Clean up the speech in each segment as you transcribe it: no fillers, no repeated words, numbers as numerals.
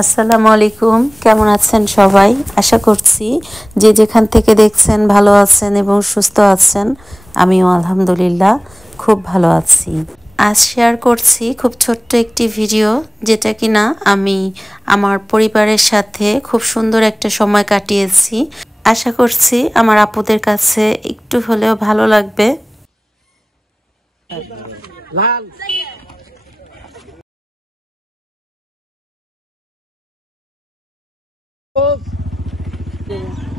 আসসালামু আলাইকুম, কেমন আছেন সবাই? আশা করছি যে যেখান থেকে দেখছেন ভালো আছেন এবং সুস্থ আছেন। আমিও আলহামদুলিল্লাহ খুব ভালো আছি। আজ শেয়ার করছি খুব ছোট্ট একটি ভিডিও, যেটা কিনা আমি আমার পরিবারের সাথে খুব সুন্দর একটা সময় কাটিয়েছি। আশা করছি আমার আপুদের কাছে একটু হলেও ভালো লাগবে। লাল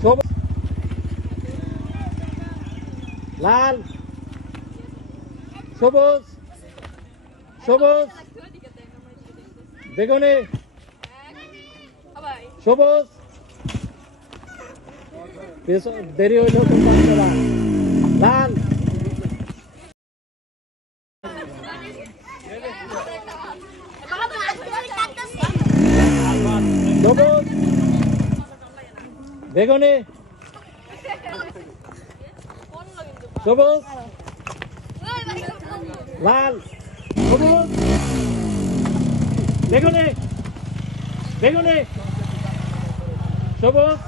সবুজ লাল সবুজ সবুজ বেগুনি সবুজ দেরি হইল লাল সবুজ বেগুনি সবুজ লাল সবুজ বেগুনি বেগুনি সবুজ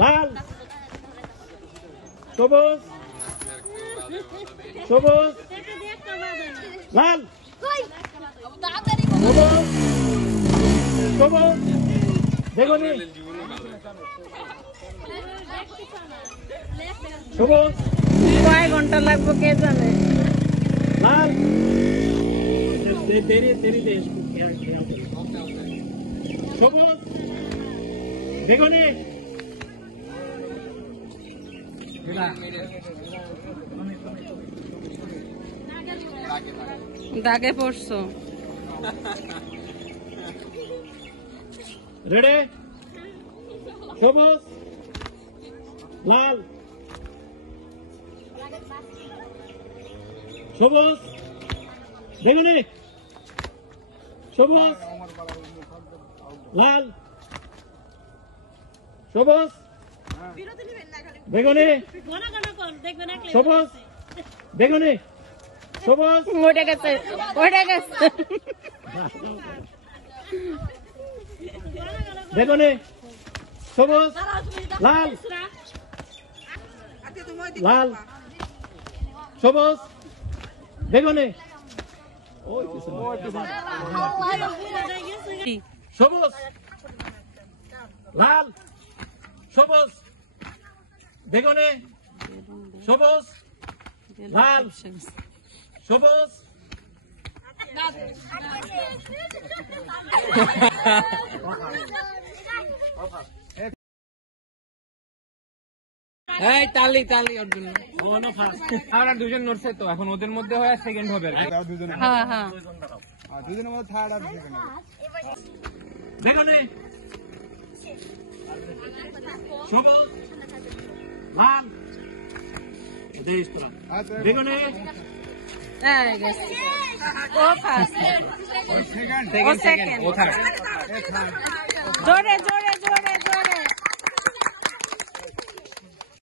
লাল সবুজ সবুজ লাল সবুজ সবুজ বেগুনি সবুজ কয় ঘন্টা লাগবে কে জানে। লাল দেরি সবুজ বেগুনি দাগে পড়ছো রেডে সবুজ লাল সবুজ বেগুনি সবুজ লাল সবুজ বেগুনি সবুজ বেগুনি সবুজ ওটা গেছে বেগুনি সবুজ লাল লাল সবুজ বেগুনি সবুজ লাল সবুজ বেগুনি সবুজ লাল সবুজ এই তালি তালি ওর জন্য আমরা দুজন নড়ছে তো এখন ওদের মধ্যে হয় সেকেন্ড হবে হ্যাঁ হ্যাঁ দুজনের মধ্যে থার্ড আর সেকেন্ড হবে বেগুনি সবুজ লাল বেগুনি এই গেছে ও ফার্স্ট সেকেন্ড ও থার্ড জোরে জোরে